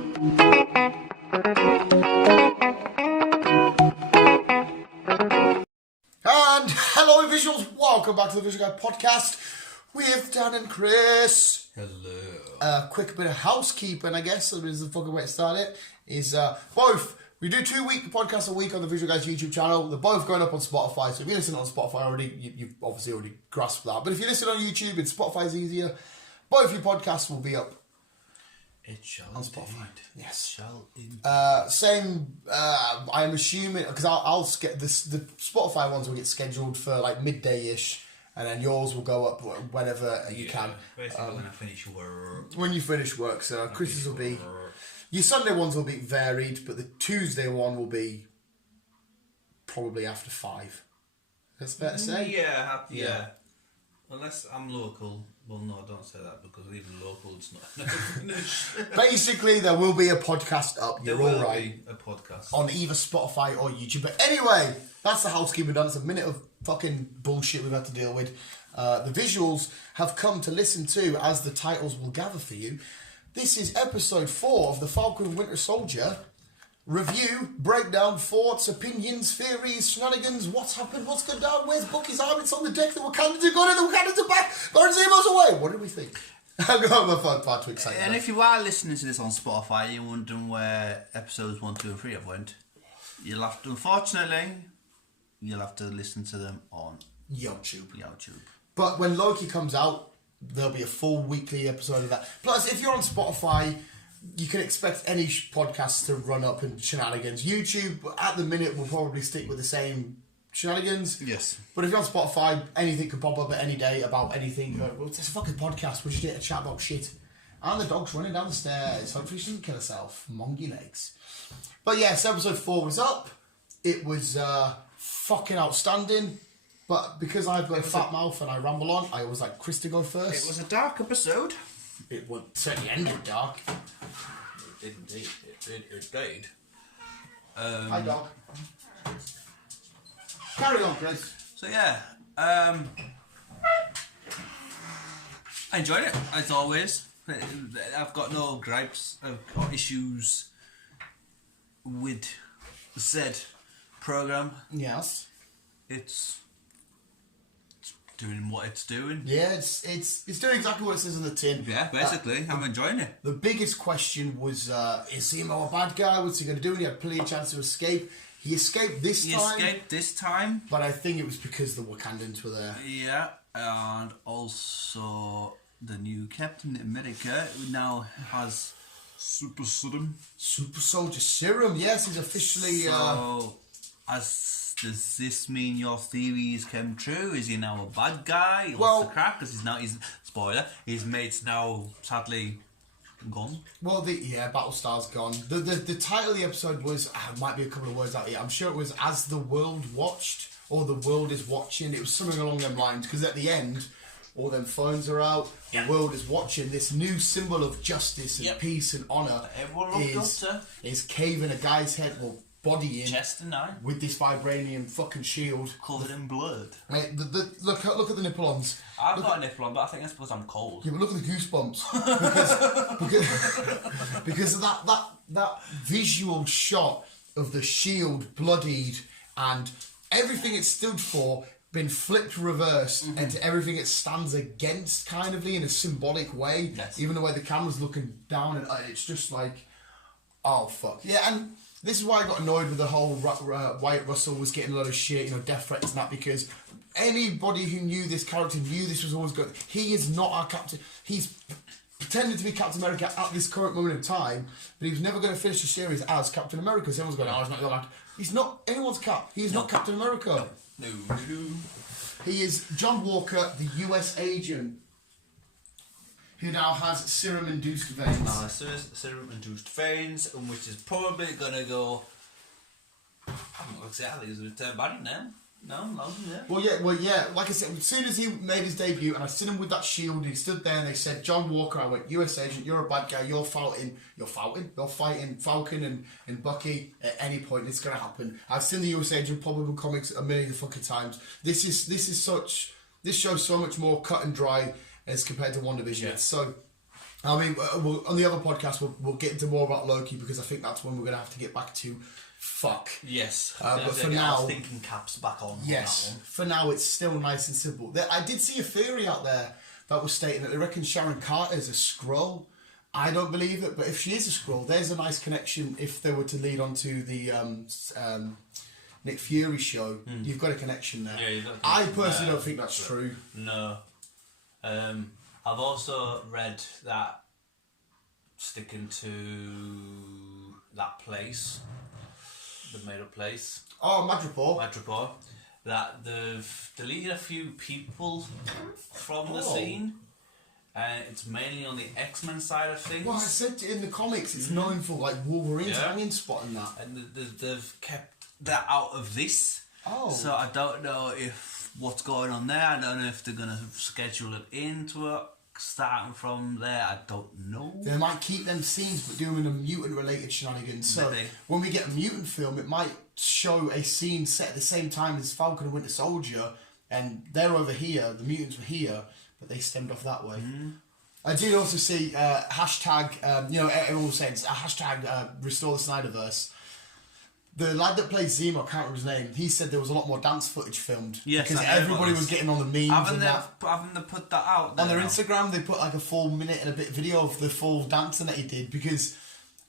And hello visuals, welcome back to the Visual Guy podcast with Dan and Chris. Hello. Quick bit of housekeeping, I guess, is the fucking way to start it, is both, we do 2 podcasts a week on the Visual Guys YouTube channel. They're both going up on Spotify, so if you listen on Spotify already, you've obviously already grasped that. But if you listen on YouTube and Spotify's easier, both your podcasts will be up. It shall on Spotify. Indeed. Yes. Shall indeed. Same. I'm assuming because I'll get this. The Spotify ones will get scheduled for like midday-ish, and then yours will go up whenever you can. Basically, when I finish work. When you finish work, so Chris's will be. Your Sunday ones will be varied, but the Tuesday one will be probably after 5. That's fair to say. Yeah. Unless I'm local. Well, no, don't say that because even local, it's not. Basically, there will be a podcast up. There You're will all right. be a podcast On either Spotify or YouTube. But anyway, that's the housekeeping done. It's a minute of fucking bullshit we've had to deal with. The visuals have come to listen to, as the titles will gather for you. This is episode 4 of the Falcon and Winter Soldier. Review, breakdown, thoughts, opinions, theories, shenanigans, what's happened, what's gone down, where's Bucky's arm, it's on the deck, the Wakandans are gone, the Wakandans are back, Baron Zemo's away. What did we think? I'll go on my far too excited. And if you are listening to this on Spotify, you're wondering where episodes 1, 2 and 3 have went, you'll have to, unfortunately, you'll have to listen to them on YouTube. But when Loki comes out, there'll be a full weekly episode of that. Plus, if you're on Spotify, you can expect any podcast to run up in shenanigans. YouTube, at the minute, will probably stick with the same shenanigans. Yes. But if you're on Spotify, anything could pop up at any day about anything. Well, it's a fucking podcast. We're just here to chat about shit. And the dog's running down the stairs. Hopefully she doesn't kill herself. Mongy legs. But yes, episode 4 was up. It was fucking outstanding. But because I've got a fat mouth and I ramble on, I always like Chris to go first. it was a dark episode. It would certainly ended dark. It indeed. It did. Hi, dog. Carry on, Chris. So yeah, I enjoyed it as always. I've got no gripes or issues with the said program. Yes. It's doing what it's doing. Yeah, it's doing exactly what it says on the tin. Yeah, basically, I'm enjoying it. The biggest question was, is Zemo a bad guy? What's he going to do? And he had plenty of chance to escape. He escaped this time. But I think it was because the Wakandans were there. Yeah, and also the new Captain America who now has super serum. Super Soldier Serum, yes, he's officially... So, does this mean your theories come true? Is he now a bad guy? What's the crack? Because spoiler, his mate's now sadly gone. Well, Battlestar's gone. The title of the episode was, might be a couple of words out here, I'm sure it was As the World Watched, or The World is Watching. It was something along them lines, because at the end, all them phones are out, the world is watching. This new symbol of justice and peace and honour is caving a guy's head, body in, chest and eye, with this vibranium fucking shield covered in blood. Mate, look at the nipple-ons. I've got a nipple on, but I think that's because I'm cold. Yeah, but look at the goosebumps because of that visual shot of the shield bloodied and everything it stood for been flipped reversed into everything it stands against, kind of in a symbolic way. Yes. Even the way the camera's looking down, and it's just like, oh fuck yeah. And this is why I got annoyed with the whole Wyatt Russell was getting a lot of shit, death threats and that, because anybody who knew this character knew this was always good. He is not our captain. He's pretending to be Captain America at this current moment in time, but he was never going to finish the series as Captain America. So everyone's going, oh, he's not your He's not anyone's cap. He is not Captain America. No. He is John Walker, the US agent, who now has serum-induced veins. Serum-induced veins, which is probably going to go... I don't know exactly, is it a body now? No, yeah. Well, yeah. Like I said, as soon as he made his debut, and I seen him with that shield, he stood there, and they said, "John Walker." I went, "US agent, you're a bad guy. You're fighting Falcon and Bucky at any point. It's gonna happen." I've seen the US agent probably comics a million fucking times. This shows so much more cut and dry as compared to WandaVision. Yeah. It's so I mean, on the other podcast, we'll get into more about Loki because I think that's when we're going to have to get back to fuck. Yes. But for now, I was thinking caps back on. Yes. On that one. For now, it's still nice and simple. I did see a theory out there that was stating that they reckon Sharon Carter is a Skrull. I don't believe it, but if she is a Skrull, there's a nice connection. If they were to lead on to the Nick Fury show, you've got a connection there. Yeah, I personally don't think that's true. No. I've also read that sticking to that place, the made-up place. Oh, Madripoor. That they've deleted a few people from the scene. It's mainly on the X-Men side of things. Well, I said in the comics, it's known for like Wolverine's hanging spot and that. And they've kept that out of this. Oh. So I don't know if what's going on there. I don't know if they're going to schedule it into it. Starting from there, I don't know. They might keep them scenes but do them in a mutant-related shenanigans. So Maybe. when we get a mutant film, it might show a scene set at the same time as Falcon and Winter Soldier, and they're over here, the mutants were here, but they stemmed off that way. I did also see hashtag, everyone was saying hashtag restore the Snyderverse. The lad that plays Zemo, I can't remember his name, he said there was a lot more dance footage filmed. Yes, because everybody was getting on the memes. Haven't they put that out there on their now? Instagram, they put like a 4 minute and a bit video of the full dancing that he did, because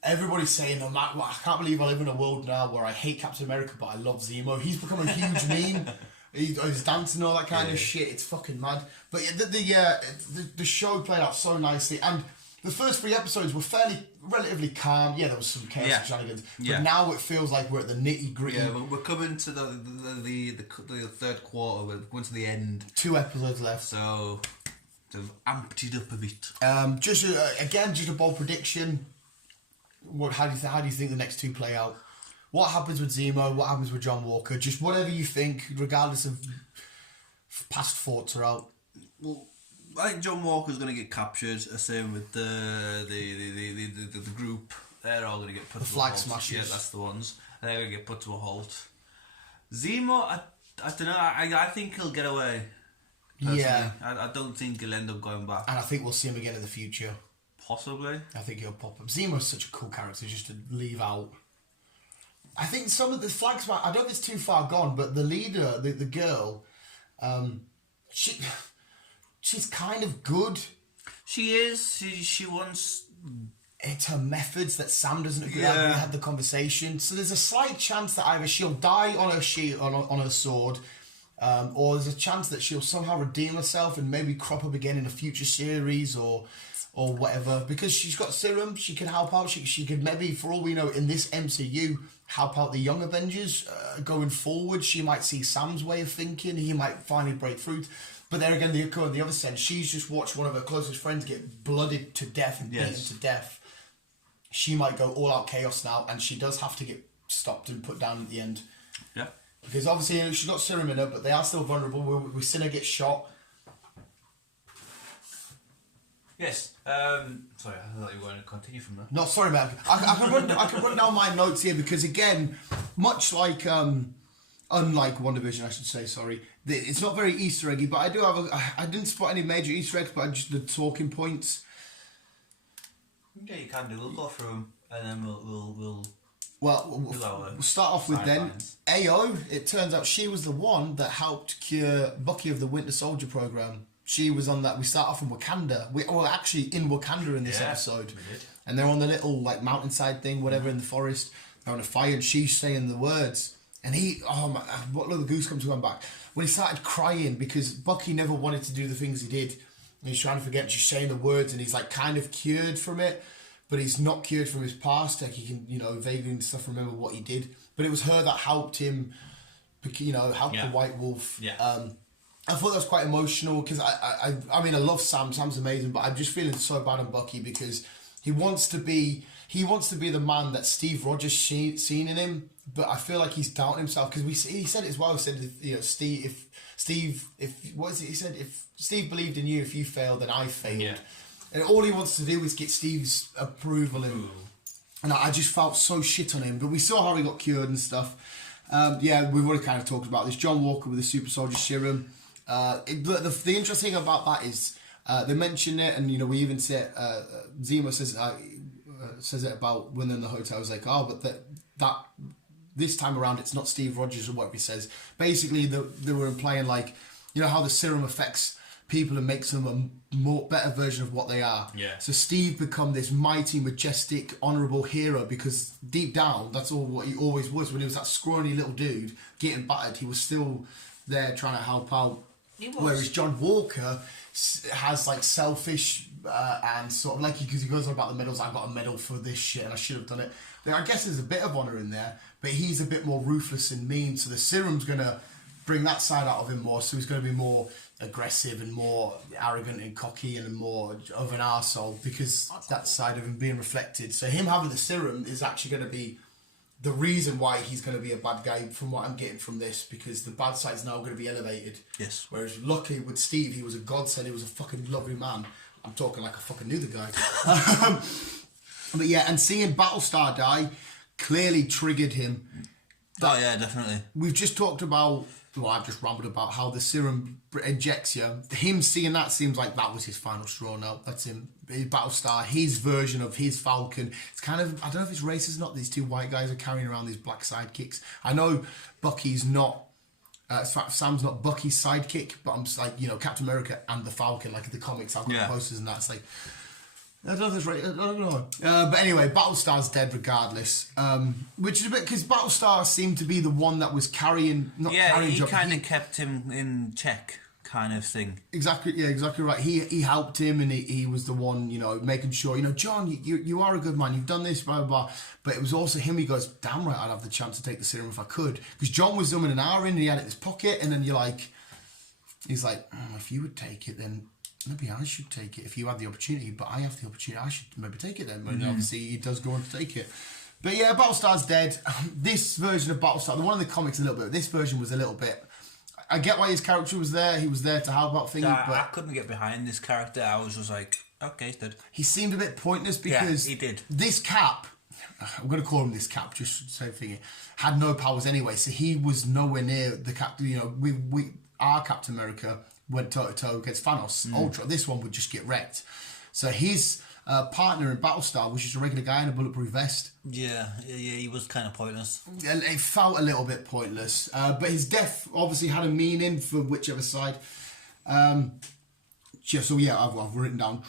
everybody's saying, no matter what, I can't believe I live in a world now where I hate Captain America but I love Zemo. He's become a huge meme. He's dancing and all that kind of shit. It's fucking mad. But the show played out so nicely, and the first 3 episodes were relatively calm. Yeah, there was some chaos and shenanigans, but now it feels like we're at the nitty gritty. Yeah, we're coming to the third quarter. We're going to the end. 2 episodes left. So they've amped it up a bit. Just a bold prediction. How do you think the next 2 play out? What happens with Zemo? What happens with John Walker? Just whatever you think, regardless of past thoughts are out. Well, I think John Walker's going to get captured. Same with the group. They're all going to get put to a halt. The Flag Smashers. Yeah, that's the ones. They're going to get put to a halt. Zemo, I don't know. I think he'll get away. Personally. Yeah. I don't think he'll end up going back. And I think we'll see him again in the future. Possibly. I think he'll pop up. Zemo's such a cool character just to leave out. I think some of the Flag Smashers, I don't know if it's too far gone, but the leader, the girl, she's kind of good. She is. She wants. It's her methods that Sam doesn't agree with. We had the conversation, so there's a slight chance that either she'll die on her shield, on her sword, or there's a chance that she'll somehow redeem herself and maybe crop up again in a future series or whatever. Because she's got serum, she can help out. She could maybe, for all we know, in this MCU, help out the Young Avengers going forward. She might see Sam's way of thinking. He might finally break through. But there again, on the other side, she's just watched one of her closest friends get blooded to death and beaten to death. She might go all out chaos now, and she does have to get stopped and put down at the end. Yeah. Because obviously she's got serum in her, but they are still vulnerable. We've seen her get shot. Yes. Sorry, I thought you were going to continue from there. No, sorry, man. I can run down my notes here because again, much like unlike WandaVision, I should say. Sorry, it's not very Easter eggy, but I do have. I didn't spot any major Easter eggs, but just the talking points. Yeah, you can do. We'll go through them, and then we'll we'll start off with then AO. It turns out she was the one that helped cure Bucky of the Winter Soldier program. She was on that. We start off in Wakanda. We're actually in Wakanda in this episode. We did. And they're on the little like mountainside thing, whatever, in the forest. They're on a fire, and she's saying the words. And what look, the goosebumps going back when he started crying because Bucky never wanted to do the things he did. And he's trying to forget. She's saying the words, and he's like kind of cured from it, but he's not cured from his past. Like he can, vaguely and stuff remember what he did. But it was her that helped him, help the White Wolf. Yeah. I thought that was quite emotional because I mean I love Sam. Sam's amazing, but I'm just feeling so bad on Bucky because he wants to be the man that Steve Rogers seen in him, but I feel like he's doubting himself because he said it as well. He said Steve, what is it? He said if Steve believed in you, if you failed, then I failed. Yeah. And all he wants to do is get Steve's approval, and I just felt so shit on him. But we saw how he got cured and stuff. We've already kind of talked about this. John Walker with the super soldier serum. The interesting thing about that is They mention it, and we even say Zemo says it about when they're in the hotel. I was like, oh, but that this time around it's not Steve Rogers or whatever he says. Basically, they were implying like, how the serum affects people and makes them a better version of what they are. Yeah. So Steve become this mighty, majestic, honourable hero because deep down, that's all what he always was. When he was that scrawny little dude getting battered, he was still there trying to help out. Whereas John Walker has like selfish and sort of like because he goes on about the medals. I got a medal for this shit and I should have done it. But I guess there's a bit of honour in there, but he's a bit more ruthless and mean. So the serum's gonna bring that side out of him more. So he's gonna be more aggressive and more arrogant and cocky and more of an arsehole because that side of him being reflected. So him having the serum is actually going to be the reason why he's going to be a bad guy from what I'm getting from this, because the bad side's now going to be elevated. Yes. Whereas lucky with Steve, he was a godsend, he was a fucking lovely man. I'm talking like I fucking knew the guy. But yeah, and seeing Battlestar die clearly triggered him. Oh yeah, definitely. We've just talked about, well, I've just rambled about how the serum injects you. Him seeing that seems like that was his final straw now. That's him. His Battlestar, his version of his Falcon. It's kind of, I don't know if it's racist or not, these two white guys are carrying around these black sidekicks. I know Bucky's not, Sam's not Bucky's sidekick, but I'm just like, Captain America and the Falcon, like the comics, I've got posters and that. It's like, I don't know if it's right. I don't know. But anyway, Battlestar's dead regardless. Which is a bit because Battlestar seemed to be the one that was carrying. He kind of kept him in check, kind of thing. Exactly. Yeah, exactly right. He helped him, and he was the one, making sure, John, you are a good man. You've done this, blah blah blah. But it was also him. He goes, damn right, I'd have the chance to take the serum if I could, because John was zooming an hour in, and he had it in his pocket, and then he's like, if you would take it, then. Maybe I should take it if you had the opportunity, but I have the opportunity. I should maybe take it then. And obviously, he does go on to take it. But yeah, Battlestar's dead. This version of Battlestar, the one in the comics a little bit, this version was a little bit. I get why his character was there. He was there to help out things. But I couldn't get behind this character. I was just like, okay, he's dead. He seemed a bit pointless because he did. This Cap, I'm going to call him this Cap, just so thinking, had no powers anyway. So he was nowhere near the Cap. Our Captain America went toe-to-toe against Thanos, Ultra. This one would just get wrecked. So his partner in Battlestar was just a regular guy in a bulletproof vest. Yeah, he was kind of pointless. And it felt a little bit pointless. But his death obviously had a meaning for whichever side. So yeah, I've written down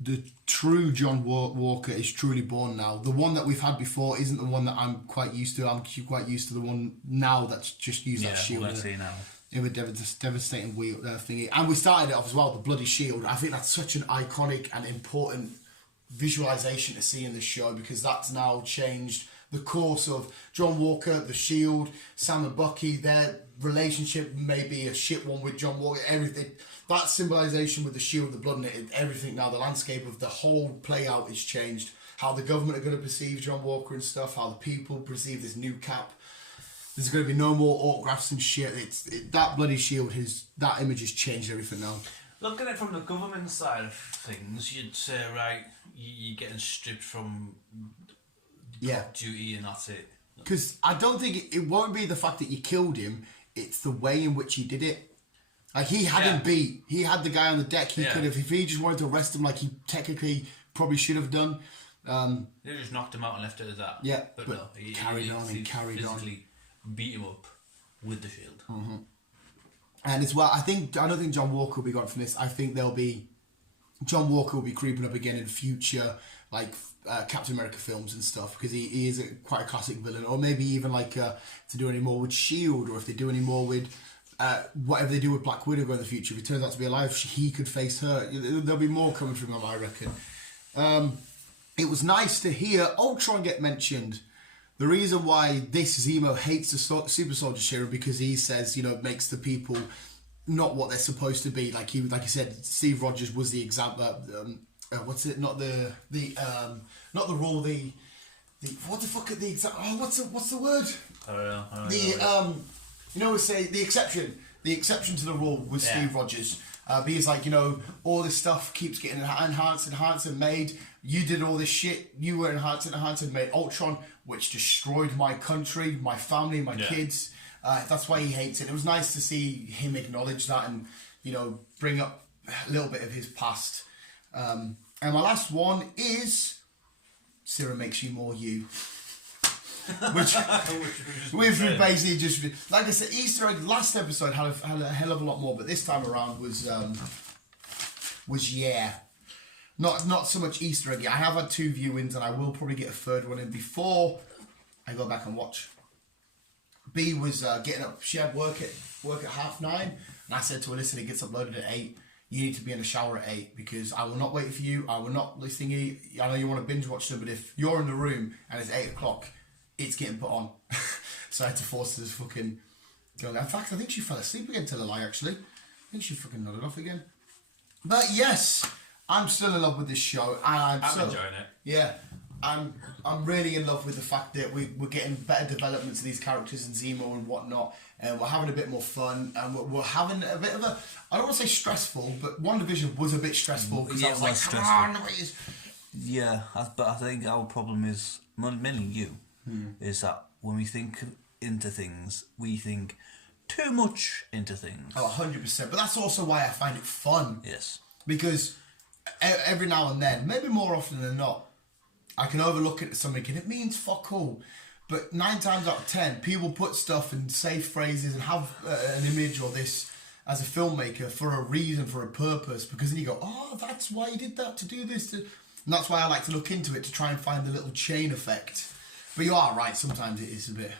the true John Walker is truly born now. The one that we've had before isn't the one that I'm quite used to. I'm quite used to the one now that's just used that shield. Let's see now. In a devastating wheel thingy. And we started it off as well, the bloody shield. I think that's such an iconic and important visualization to see in this show, because that's now changed the course of John Walker, the shield, Sam and Bucky. Their relationship may be a shit one with John Walker, everything. That symbolization with the shield, the blood in it, everything now, the landscape of the whole play out is changed. How the government are going to perceive John Walker and stuff, how the people perceive this new Cap. There's going to be no more autographs and shit. That bloody shield, that image has changed everything now. Looking at it from the government side of things, you'd say, right, you're getting stripped from duty and that's it. Because I don't think it won't be the fact that you killed him, it's the way in which he did it. Like, he had him beat. He had the guy on the deck. He could have, if he just wanted to arrest him like he technically probably should have done. They just knocked him out and left it at that. Yeah, but no, he carried on and carried on. Beat him up with the shield. Mm-hmm. And as well, I don't think John Walker will be gone from this. I think John Walker will be creeping up again in future, like Captain America films and stuff, because he is quite a classic villain. Or maybe even like to do any more with Shield, or if they do any more with whatever they do with Black Widow in the future. If he turns out to be alive, he could face her. There'll be more coming from him, I reckon. It was nice to hear Ultron get mentioned. The reason why this Zemo hates the super soldier serum, because he says, makes the people not what they're supposed to be. Like he said, Steve Rogers was the example. What's it? Not the rule. The what the fuck are the example? Oh, what's the word? I don't know. Say the exception. The exception to the rule was Steve Rogers. But he's like, all this stuff keeps getting enhanced and made. You did all this shit. You were enhanced and made Ultron, which destroyed my country, my family, my kids. That's why he hates it. It was nice to see him acknowledge that and, bring up a little bit of his past. And my last one is Sarah Makes You More You. which basically just, like I said, Easter egg. Last episode had a hell of a lot more, but this time around was not so much Easter egg. I have had 2 viewings, and I will probably get a 3rd one in before I go back and watch. B was getting up. She had work at 9:30, and I said to her, "Listen, it gets uploaded at 8. You need to be in the shower at 8 because I will not wait for you. I will not listen to you. I know you want to binge watch them, but if you're in the room and it's 8 o'clock, it's getting put on." So I had to force her to fucking go. In fact, I think she fell asleep again. Tell a lie, actually. I think she fucking nodded off again. But yes, I'm still in love with this show, and I'm enjoying it. Yeah, I'm really in love with the fact that we're getting better developments of these characters and Zemo and whatnot, and we're having a bit more fun, and we're having a bit of a, I don't want to say stressful, but WandaVision was a bit stressful because I was like, come on, yeah, but I think our problem is, mainly you, is that when we think into things, we think too much into things. Oh, 100%. But that's also why I find it fun. Yes. Because every now and then, maybe more often than not, I can overlook it at something and it means fuck all. But 9 times out of 10, people put stuff and say phrases and have an image or this as a filmmaker for a reason, for a purpose. Because then you go, oh, that's why you did that, to do this. And that's why I like to look into it, to try and find the little chain effect. But you are right, sometimes it is a bit.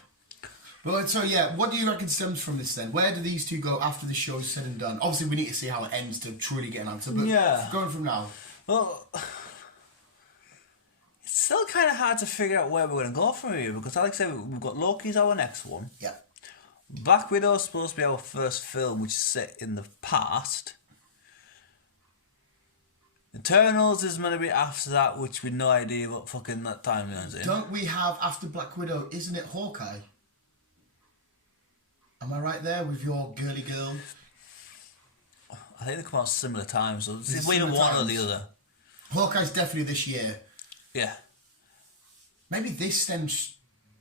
But so yeah, what do you reckon stems from this then? Where do these two go after the show's said and done? Obviously, we need to see how it ends to truly get an answer. But going from now, well, it's still kind of hard to figure out where we're going to go from here because, like I said, we've got Loki's our next one. Yeah. Black Widow's supposed to be our first film, which is set in the past. Eternals is going to be after that, which we've no idea what fucking that timeline's in. Don't we have after Black Widow? Isn't it Hawkeye? Am I right there with your girly girl? I think they come out similar times, so it's either one or the other. Hawkeye's definitely this year. Yeah. Maybe this stems.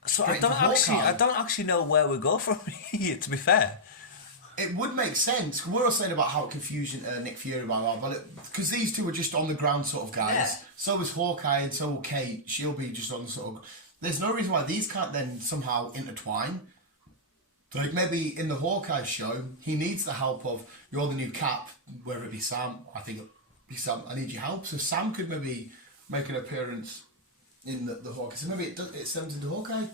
So I don't actually know where we go from here. To be fair, it would make sense. We're all saying about how confusing Nick Fury, because these two are just on the ground sort of guys. Yeah. So is Hawkeye and so will Kate. She'll be just on the sort of. There's no reason why these can't then somehow intertwine. Like maybe in the Hawkeye show, he needs the help of, you're the new Cap, whether it be Sam, I think it'll be Sam, I need your help. So Sam could maybe make an appearance in the Hawkeye. So maybe it stems into Hawkeye.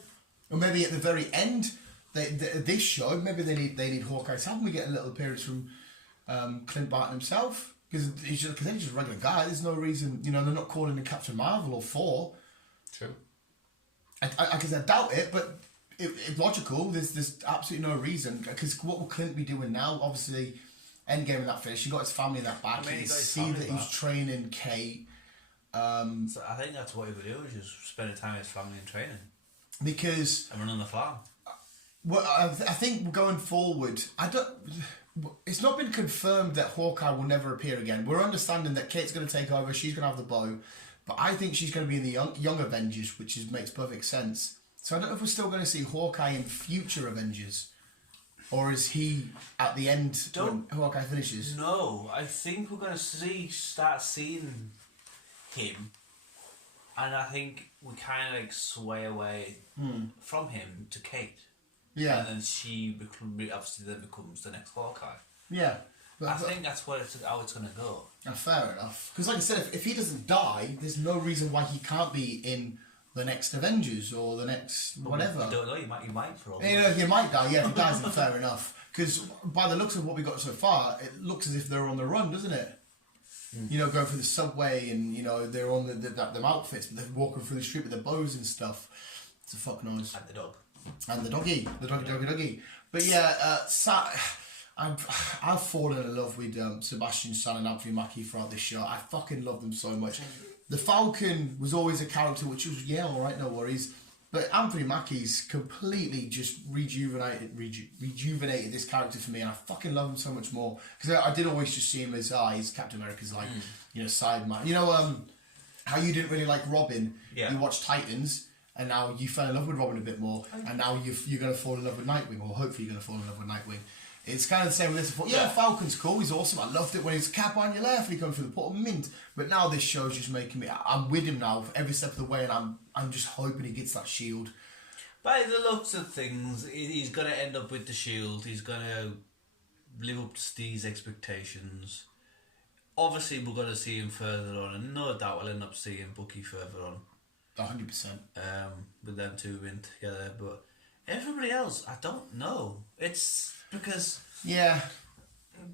Or maybe at the very end, this show, maybe they need Hawkeye's help and we get a little appearance from Clint Barton himself. Because he's just a regular guy, there's no reason, they're not calling him Captain Marvel or Thor. True. I doubt it, but... It's logical. There's absolutely no reason because what will Clint be doing now? Obviously, Endgame and that finish. He got his family in that back. You can see that he's training Kate. So I think that's what he would do: is just spending time with his family and training. Because and running the farm. Well, I think going forward, it's not been confirmed that Hawkeye will never appear again. We're understanding that Kate's going to take over. She's going to have the bow, but I think she's going to be in the young Avengers, which makes perfect sense. So I don't know if we're still going to see Hawkeye in future Avengers. Or is he at the end when Hawkeye finishes? No, I think we're going to start seeing him. And I think we kind of like sway away from him to Kate. Yeah. And then she obviously then becomes the next Hawkeye. Yeah. But I think that's how it's going to go. Fair enough. Because like I said, if he doesn't die, there's no reason why he can't be in... the next Avengers or the next whatever. I don't know. You might for all. He might die. Yeah, if he dies, then fair enough. Because by the looks of what we got so far, it looks as if they're on the run, doesn't it? Going through the subway and they're on the outfits, but they're walking through the street with their bows and stuff. It's a fuck noise. And the dog. And the doggy. But yeah, I've fallen in love with Sebastian Stan and Anthony Mackie throughout this show. I fucking love them so much. The Falcon was always a character which was, alright, no worries. But Anthony Mackie's completely just rejuvenated this character for me, and I fucking love him so much more. Because I did always just see him as, he's Captain America's side man. How you didn't really like Robin, you watched Titans, and now you fell in love with Robin a bit more, and now you're going to fall in love with Nightwing, or hopefully you're going to fall in love with Nightwing. It's kind of the same with this. I thought, yeah, Falcon's cool. He's awesome. I loved it when he's cap on your left and he comes through the portal, mint. But now this show's just making me. I'm with him now for every step of the way, and I'm just hoping he gets that shield. By the looks of things, he's going to end up with the shield. He's going to live up to Steve's expectations. Obviously, we're going to see him further on, and no doubt we'll end up seeing Bucky further on. 100%. With them two in together, but everybody else, I don't know. It's because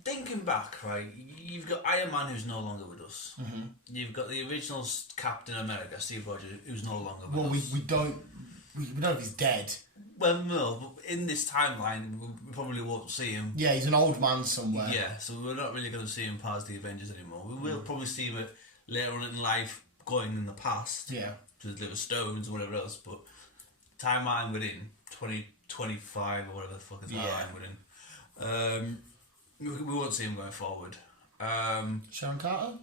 thinking back, right? You've got Iron Man, who's no longer with us. Mm-hmm. You've got the original Captain America, Steve Rogers, who's no longer with us. We don't know if he's dead. Well, no, but in this timeline, we probably won't see him. Yeah, he's an old man somewhere. Yeah, so we're not really going to see him past the Avengers anymore. We will probably see him later on in life, going in the past. Yeah. With little stones or whatever else, but timeline within 2025 or whatever the fuck is timeline within. We won't see him going forward. Sharon Carter?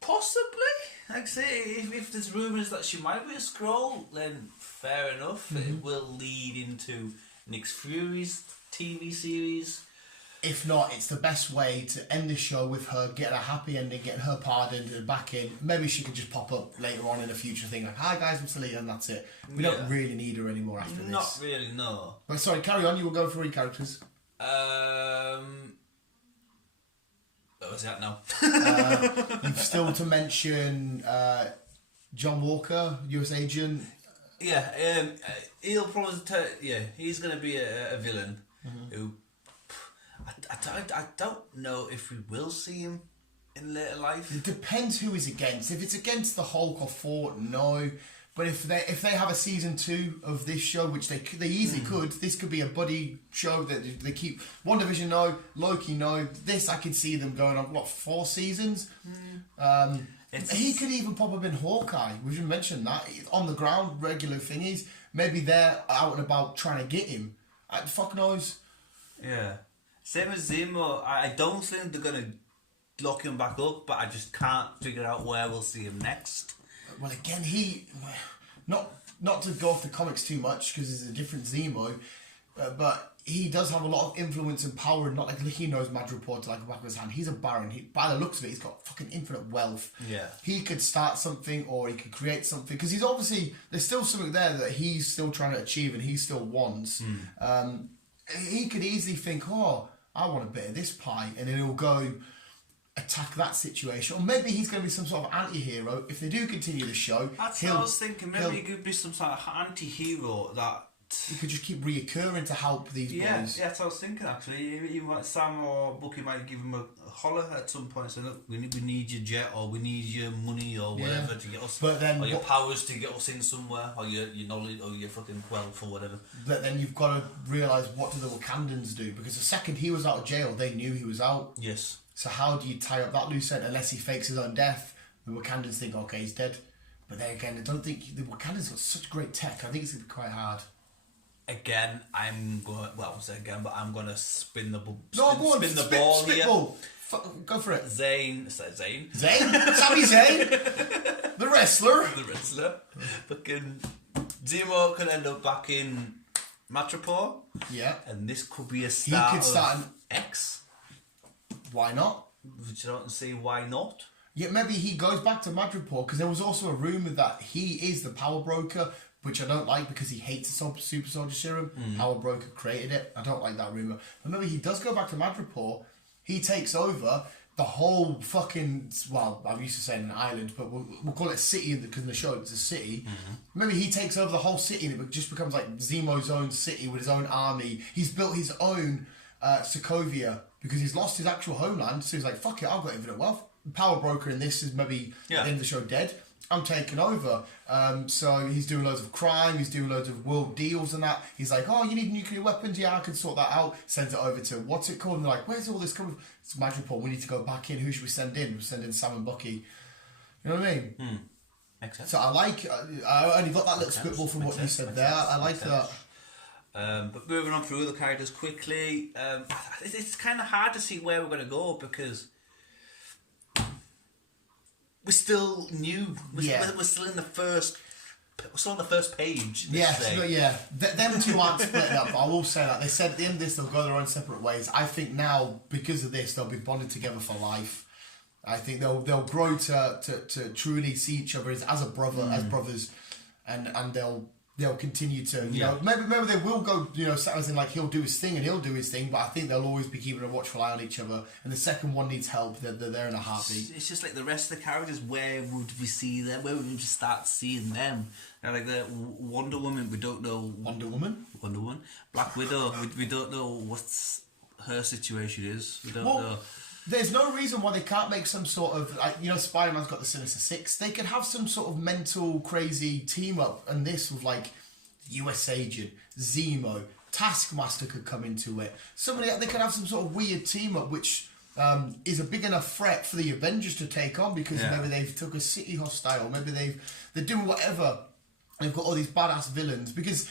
Possibly. Like I say, if there's rumours that she might be a Skrull, then fair enough. Mm-hmm. It will lead into Nick Fury's TV series. If not, it's the best way to end the show with her getting a happy ending, getting her pardoned and back in. Maybe she could just pop up later on in a future thing like, "Hi guys, I'm Celia," and that's it. We don't really need her anymore after this. Not really, no. But sorry, carry on. You were going for 3 characters. Where was that now? You've still to mention John Walker, US agent. Yeah, he'll probably he's going to be a villain who. I don't know if we will see him in later life. It depends who he's against. If it's against the Hulk or Thor, no. But if they have a season 2 of this show, which they easily could, this could be a buddy show that they keep. WandaVision, no. Loki, no. This I could see them going on 4 seasons. He could even pop up in Hawkeye. We should mention that on the ground, regular thingies. Maybe they're out and about trying to get him. Fuck knows. Yeah. Same as Zemo, I don't think they're going to lock him back up, but I just can't figure out where we'll see him next. Well, again, not to go off the comics too much, because it's a different Zemo, but he does have a lot of influence and power, and not like he knows Madripoor to like the back of his hand. He's a baron. By the looks of it, he's got fucking infinite wealth. Yeah. He could start something, or he could create something, because he's obviously, there's still something there that he's still trying to achieve, and he still wants. He could easily think, I want a bit of this pie, and then he'll go attack that situation. Or maybe he's going to be some sort of anti-hero. If they do continue the show, that's what I was thinking. Maybe he could be some sort of anti-hero that he could just keep reoccurring to help these boys. Yeah, that's what I was thinking actually. Sam or Bucky might give him a holler at some point, say, "Look, we need your jet, or we need your money, or whatever to get us, but then or your powers to get us in somewhere, or your knowledge, or your fucking wealth, or whatever." But then you've got to realise, what do the Wakandans do? Because the second he was out of jail, they knew he was out. Yes. So how do you tie up that loose end unless he fakes his own death? The Wakandans think, okay, he's dead. But then again, I don't think the Wakandans got such great tech. I think it's going to be quite hard. Again, I'm going to spin the ball. No, go on, spin the ball here. Go for it. Zayn. Sami Zayn, the wrestler. Fucking Zemo could end up back in Madripoor. Yeah. And this could be a start. He could start an X. Why not? Which I don't see why not. Yeah, maybe he goes back to Madripoor, because there was also a rumour that he is the power broker, which I don't like because he hates the super soldier serum. Power broker created it. I don't like that rumour. But maybe he does go back to Madripoor. He takes over the whole fucking, well, I'm used to saying an island, but we'll call it a city because in the show it's a city. Maybe he takes over the whole city and it just becomes like Zemo's own city with his own army. He's built his own Sokovia because he's lost his actual homeland, so he's like, fuck it, I've got infinite wealth. Power broker in this is maybe at the end of the show dead. I'm taking over. So he's doing loads of crime, he's doing loads of world deals and that. He's like, oh, you need nuclear weapons? Yeah, I can sort that out. Sends it over to, what's it called? And they're like, where's all this coming from? It's Madripoor, we need to go back in. Who should we send in? We'll send in Sam and Bucky. You know what I mean? Makes sense. So I only got that little spitball from what you said there. I like that. But moving on through the characters quickly, it's kind of hard to see where we're going to go because we're still new. We're still in the first still on the first page. Them two aren't split up. I will say that they said at the end of this they'll go their own separate ways. I think now because of this they'll be bonded together for life. I think they'll grow to truly see each other as a brother, as brothers, and they'll continue to you know maybe they will go as in like he'll do his thing and he'll do his thing, but I think they'll always be keeping a watchful eye on each other. And the second one needs help, they're there in a heartbeat. It's just like the rest of the characters. Where would we see them? Where would we start seeing them? Like the Wonder Woman, we don't know. Wonder Woman, Black Widow, we don't know what her situation is. We don't know. There's no reason why they can't make some sort of, Spider-Man's got the Sinister Six. They could have some sort of mental, crazy team up, and this with like US Agent, Zemo, Taskmaster could come into it. They could have some sort of weird team up, which is a big enough threat for the Avengers to take on because maybe they've took a city hostile, maybe they're doing whatever. They've got all these badass villains because.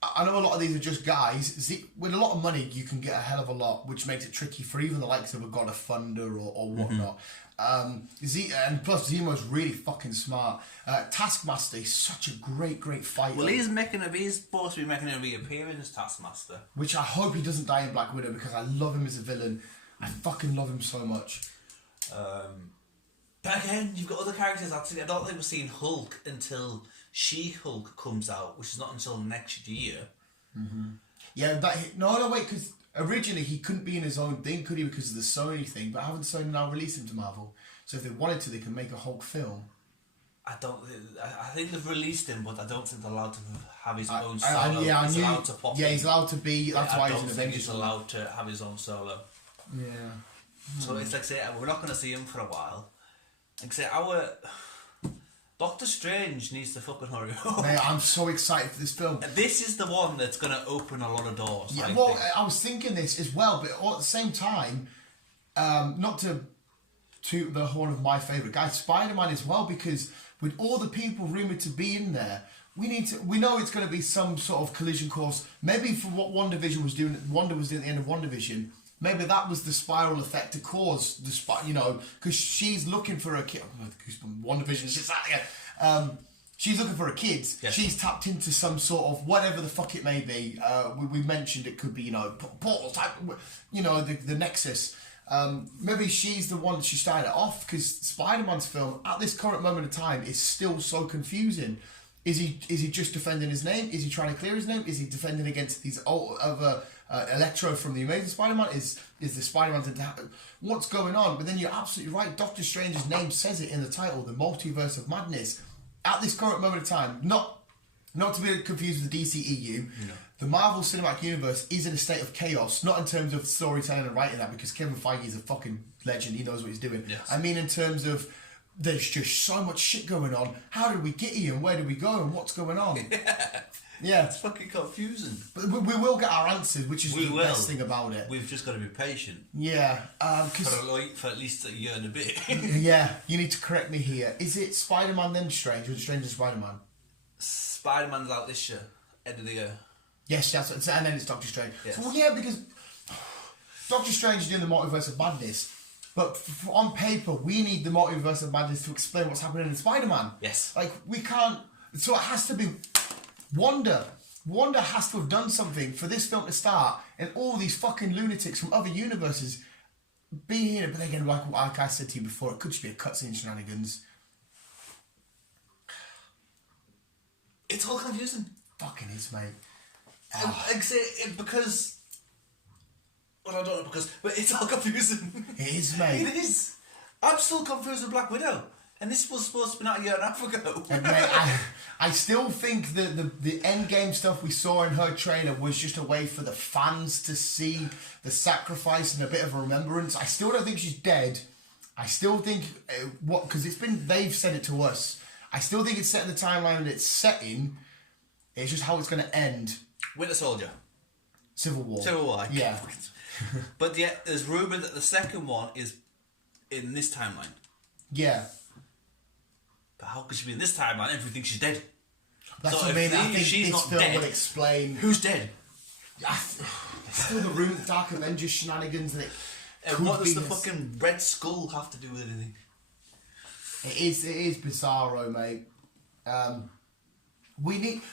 I know a lot of these are just guys. With a lot of money, you can get a hell of a lot, which makes it tricky for even the likes of a God of Thunder or whatnot. And plus, Zemo's really fucking smart. Taskmaster is such a great fighter. Well, he's supposed to be making a reappearance as Taskmaster. Which I hope he doesn't die in Black Widow because I love him as a villain. I fucking love him so much. But again, you've got other characters. I don't think we're seeing Hulk until She-Hulk comes out, which is not until next year. Mm-hmm. Yeah, wait, because originally he couldn't be in his own thing, could he? Because of the Sony thing, but haven't Sony now released him to Marvel? So if they wanted to, they can make a Hulk film. I think they've released him, but I don't think they're allowed to have his own solo. He's allowed to pop in. He's allowed to be. That's why he's in Avengers. He's allowed to have his own solo. Yeah. So it's like say we're not going to see him for a while. Like say our Doctor Strange needs to fucking hurry up. Mate, I'm so excited for this film. This is the one that's going to open a lot of doors. Yeah, I was thinking this as well, but at the same time, not to toot the horn of my favourite guy, Spider-Man as well, because with all the people rumoured to be in there, we know it's going to be some sort of collision course. Maybe for what Wanda was doing at the end of WandaVision, maybe that was the spiral effect to cause the because she's looking for a kid. WandaVision is just she's looking for a kid. Yes. She's tapped into some sort of whatever the fuck it may be. We mentioned it could be portal type. The Nexus. Maybe she's the one that she started it off because Spider-Man's film at this current moment of time is still so confusing. Is he just defending his name? Is he trying to clear his name? Is he defending against these other Electro from the Amazing Spider-Man? Is the Spider-Man's into what's going on? But then you're absolutely right. Doctor Strange's name says it in the title, the Multiverse of Madness. At this current moment of time, not to be confused with the DCEU, the Marvel Cinematic Universe is in a state of chaos. Not in terms of storytelling and writing that, because Kevin Feige is a fucking legend. He knows what he's doing. Yes. I mean, in terms of there's just so much shit going on. How did we get here and where did we go and what's going on? Yeah. It's fucking confusing. But we will get our answers, which is the best thing about it. We've just got to be patient. Yeah. For at least a year and a bit. Yeah, you need to correct me here. Is it Spider-Man then Strange or Strange and Spider-Man? Spider-Man's out this year, end of the year. Yes, and then it's Doctor Strange. Yes. So, because Doctor Strange is doing the Multiverse of Madness. But on paper, we need the Multiverse of Madness to explain what's happening in Spider-Man. Yes. Like, we can't... So it has to be Wanda. Wanda has to have done something for this film to start and all these fucking lunatics from other universes be here. But again, like I said to you before, it could just be a cutscene shenanigans. It's all confusing. Fucking is, mate. Because... Well, I don't know but it's all confusing. It is, mate. It is. I'm still confused with Black Widow. And this was supposed to be not a year and a half ago. And mate, I still think that the Endgame stuff we saw in her trailer was just a way for the fans to see the sacrifice and a bit of a remembrance. I still don't think she's dead. I still think, because they've said it to us. I still think it's set in the timeline that it's set in. It's just how it's going to end. Winter Soldier. Civil War. Yeah. But yet, there's rumour that the second one is in this timeline. Yeah. But how could she be in this timeline if we think she's dead? That's what I mean. I think she's this film will explain... Who's dead? There's still the rumour, the Dark Avengers shenanigans. And what does the fucking Red Skull have to do with anything? It is bizarro, mate.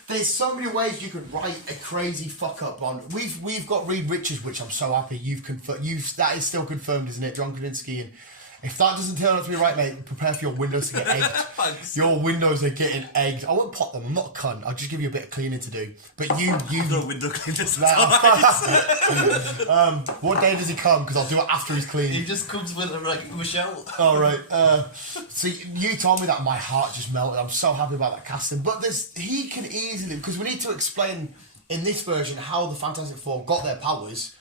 There's so many ways you could write a crazy fuck up on. We've got Reed Richards, which I'm so happy you've confirmed. That is still confirmed, isn't it, John Krasinski? And if that doesn't turn out to be right, mate, prepare for your windows to get egged. Your windows are getting egged. I won't pot them. I'm not a cunt. I'll just give you a bit of cleaning to do. But you no window cleaners. What day does he come? Because I'll do it after he's clean. He just comes with a Michelle. All right. So you told me that, my heart just melted. I'm so happy about that casting. But he can easily, because we need to explain in this version how the Fantastic Four got their powers.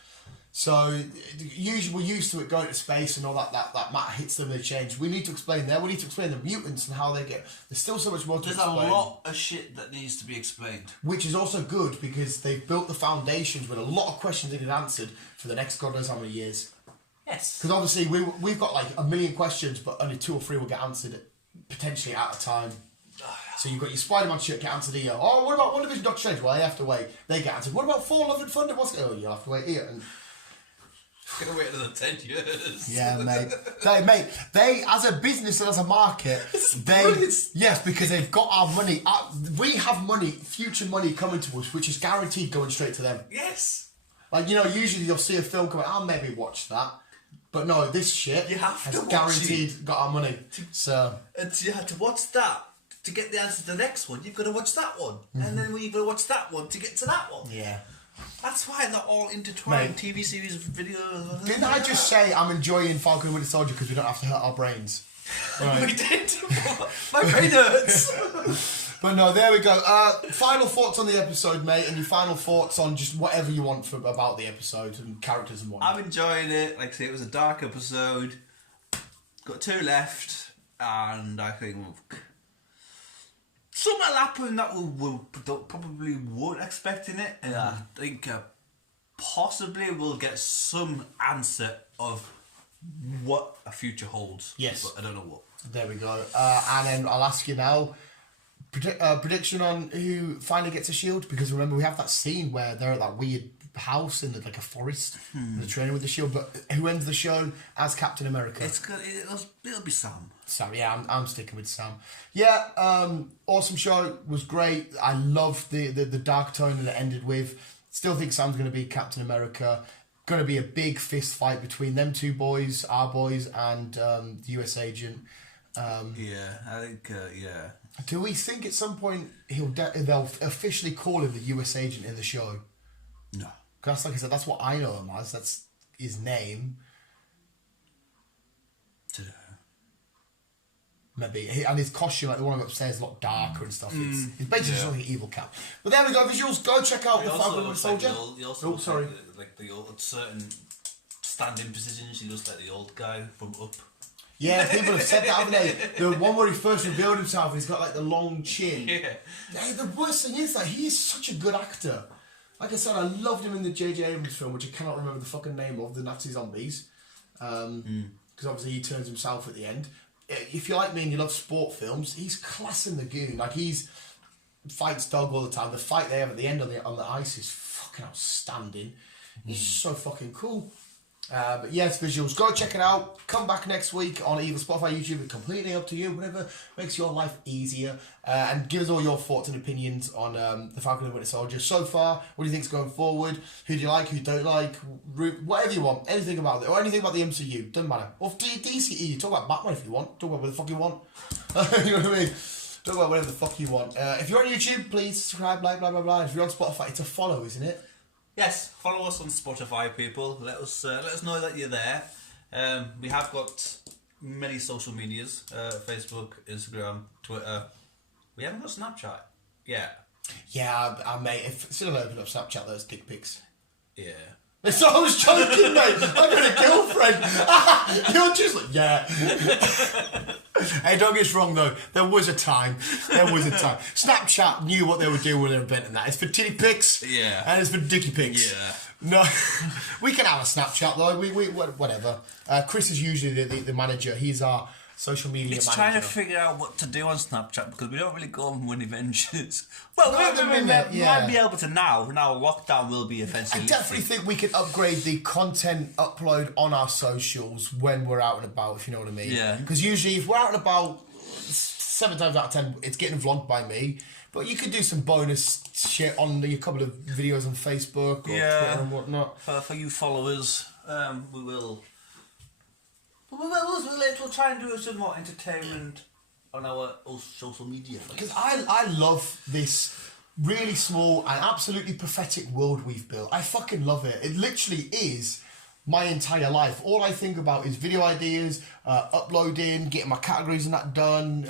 So usually we're used to it going to space and all that matter hits them and they change. We need to explain there. We need to explain the mutants and how they get. There's still so much more to explain. There's a lot of shit that needs to be explained. Which is also good because they've built the foundations with a lot of questions that get answered for the next God knows how many years. Yes. Because obviously we've got like a million questions, but only 2 or 3 will get answered potentially at a time. So you've got your Spider-Man shit get answered here. Oh, what about WandaVision, Doctor Strange? Well, they have to wait. They get answered. What about Thor, Love and Thunder? Oh, you'll have to wait here. And gonna wait another 10 years. Yeah, mate. They as a business and as a market, yes, because they've got our money. We have money, future money coming to us, which is guaranteed going straight to them. Yes. Like usually you'll see a film coming. I'll maybe watch that, but no, this shit you have has to guaranteed got our money. So you have to watch that to get the answer to the next one. You've got to watch that one, and then you've got to watch that one to get to that one. Yeah. That's why they're all intertwined. TV series, videos. Didn't I just say I'm enjoying Falcon and Winter Soldier because we don't have to hurt our brains? Right. We did. My brain hurts. But no, there we go. Final thoughts on the episode, mate, and your final thoughts on just whatever you want about the episode and characters and whatnot. I'm enjoying it. Like I say, it was a dark episode. Got 2 left, and I think something will happen that we probably weren't expecting it. And I think possibly we'll get some answer of what a future holds. Yes. But I don't know what. There we go. And then I'll ask you now, prediction on who finally gets a shield, because remember we have that scene where they're at that weird house in like a forest, they're training with the shield, but who ends the show as Captain America? It's good. It'll be Sam. Sam, yeah, I'm sticking with Sam. Yeah, awesome show, was great. I loved the dark tone that it ended with. Still think Sam's going to be Captain America. Going to be a big fist fight between them 2 boys, our boys, and the US agent. Yeah, I think, yeah. Do we think at some point they'll officially call him the US agent in the show? No. Because like I said, that's what I know him as. That's his name. Maybe. And his costume, like the one upstairs, is a lot darker and stuff. It's basically just like an evil cap. But there we go, visuals. Go check out the Falcon and Winter Soldier. Sorry. Like the old certain standing positions, he looks like the old guy from Up. Yeah, people have said that, haven't they? The one where he first revealed himself and he's got like the long chin. Yeah. Hey, the worst thing is that he is such a good actor. Like I said, I loved him in the J.J. Abrams film, which I cannot remember the fucking name of, the Nazi zombies. Because obviously he turns himself at the end. If you're like me and you love sport films, he's class in The Goon. Like he's fights dog all the time. The fight they have at the end on the ice is fucking outstanding. He's so fucking cool. But yes, visuals. Go check it out. Come back next week on either Spotify, YouTube. It's completely up to you. Whatever makes your life easier. And give us all your thoughts and opinions on the Falcon and Winter Soldier. So far, what do you think's going forward? Who do you like? Who don't like? Whatever you want. Anything about it. Or anything about the MCU. Doesn't matter. Or DCE. Talk about Batman if you want. Talk about whatever the fuck you want. You know what I mean? Talk about whatever the fuck you want. If you're on YouTube, please subscribe, blah, blah, blah, blah. If you're on Spotify, it's a follow, isn't it? Yes, follow us on Spotify, people. Let us know that you're there. We have got many social medias: Facebook, Instagram, Twitter. We haven't got Snapchat yet. Yeah, mate. If still don't open up Snapchat, those dick pics. Yeah. It's I was joking, mate. I've got a girlfriend. You're just like, yeah. Hey, don't get us wrong though. There was a time. Snapchat knew what they were doing when they were inventing that. It's for titty pics. Yeah. And it's for dicky pics. Yeah. No, we can have a Snapchat though. We whatever. Chris is usually the manager. He's our social media manager. Trying to figure out what to do on Snapchat because we don't really go on when adventures. Well, we might be able to now. Now lockdown will be offensive. I definitely think we can upgrade the content upload on our socials when we're out and about, if you know what I mean. Yeah. Because usually if we're out and about, 7 times out of 10, it's getting vlogged by me. But you could do some bonus shit on a couple of videos on Facebook or Twitter and whatnot. For you followers, we'll try and do some more entertainment on our social media. Because I love this really small and absolutely pathetic world we've built. I fucking love it. It literally is my entire life. All I think about is video ideas, uploading, getting my categories and that done.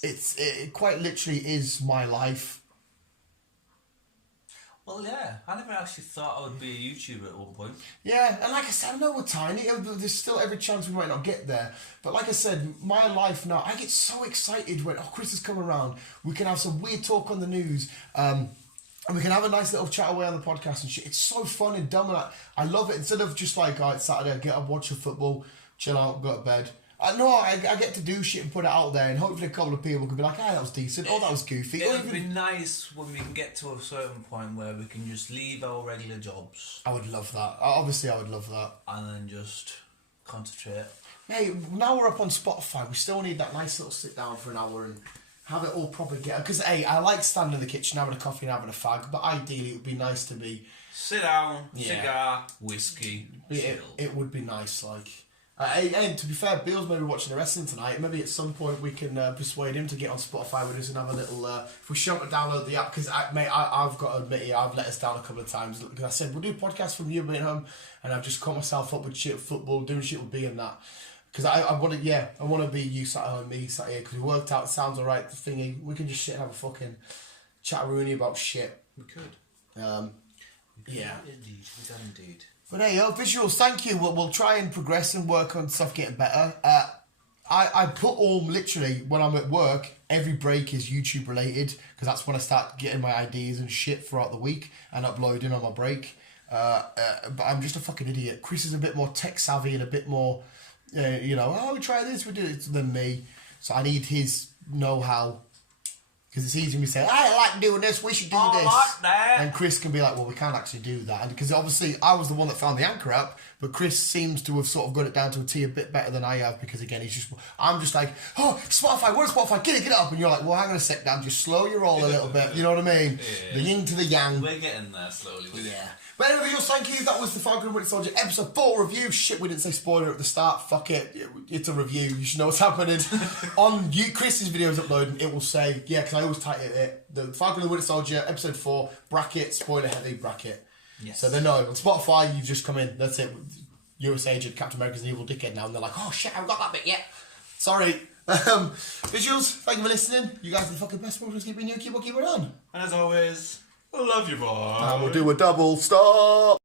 It quite literally is my life. Well, yeah, I never actually thought I would be a YouTuber at one point. Yeah, and like I said, I know we're tiny. There's still every chance we might not get there. But like I said, my life now, I get so excited when Chris has come around. We can have some weird talk on the news. And we can have a nice little chat away on the podcast and shit. It's so fun and dumb. And I love it. Instead of just like, it's Saturday, get up, watch the football, chill out, go to bed. I get to do shit and put it out there, and hopefully a couple of people can be like, that was decent, that was goofy. It would be nice when we can get to a certain point where we can just leave our regular jobs. I would love that. Obviously, I would love that. And then just concentrate. Hey, now we're up on Spotify, we still need that nice little sit down for an hour and have it all proper get. Because, hey, I like standing in the kitchen, having a coffee and having a fag, but ideally it would be nice to be... Sit down, cigar, whiskey, chill. It would be nice, like... and to be fair, Bill's maybe watching the wrestling tonight. Maybe at some point we can persuade him to get on Spotify with us and have a little... if we show him to download the app, because I've got to admit it, I've let us down a couple of times. Because I said, we'll do podcasts from you being home, and I've just caught myself up with shit, football, doing shit with B and that. Because I want to be you sat at home, me sat here, because we worked out, it sounds alright, the thingy. We can just sit and have a fucking chat-a-rooney about shit. We could. Yeah. Indeed, we can indeed. But hey, visuals, thank you. We'll try and progress and work on stuff getting better. I put all, literally, when I'm at work, every break is YouTube related, because that's when I start getting my ideas and shit throughout the week and uploading on my break. But I'm just a fucking idiot. Chris is a bit more tech savvy and a bit more, we try this, we do it, than me. So I need his know-how. Because it's easy for me to say, I like doing this, we should do this. Like that. And Chris can be like, well, we can't actually do that. And because obviously I was the one that found the Anchor app, but Chris seems to have sort of got it down to a T a bit better than I have, because again, I'm just like, Spotify, where's Spotify? Get it up. And you're like, well, hang on a sec, Dan, just slow your roll a little bit. You know what I mean? Yeah. The yin to the yang. We're getting there slowly. Yeah. But anyway, thank you. That was the Falcon and Winter Soldier episode 4 review. Shit, we didn't say spoiler at the start. Fuck it. It's a review. You should know what's happening. On Chris's videos uploading, it will say, because I always title it, the Falcon and the Winter Soldier episode 4, bracket, spoiler heavy, bracket. Yes. So they know. On Spotify, you've just come in. That's it. US agent, Captain America's an evil dickhead now. And they're like, oh shit, I haven't got that bit yet. Sorry. Visuals, thank you for listening. You guys are the fucking best. We'll just keep it on. And as always, I love you, boy. And we'll do a double stop.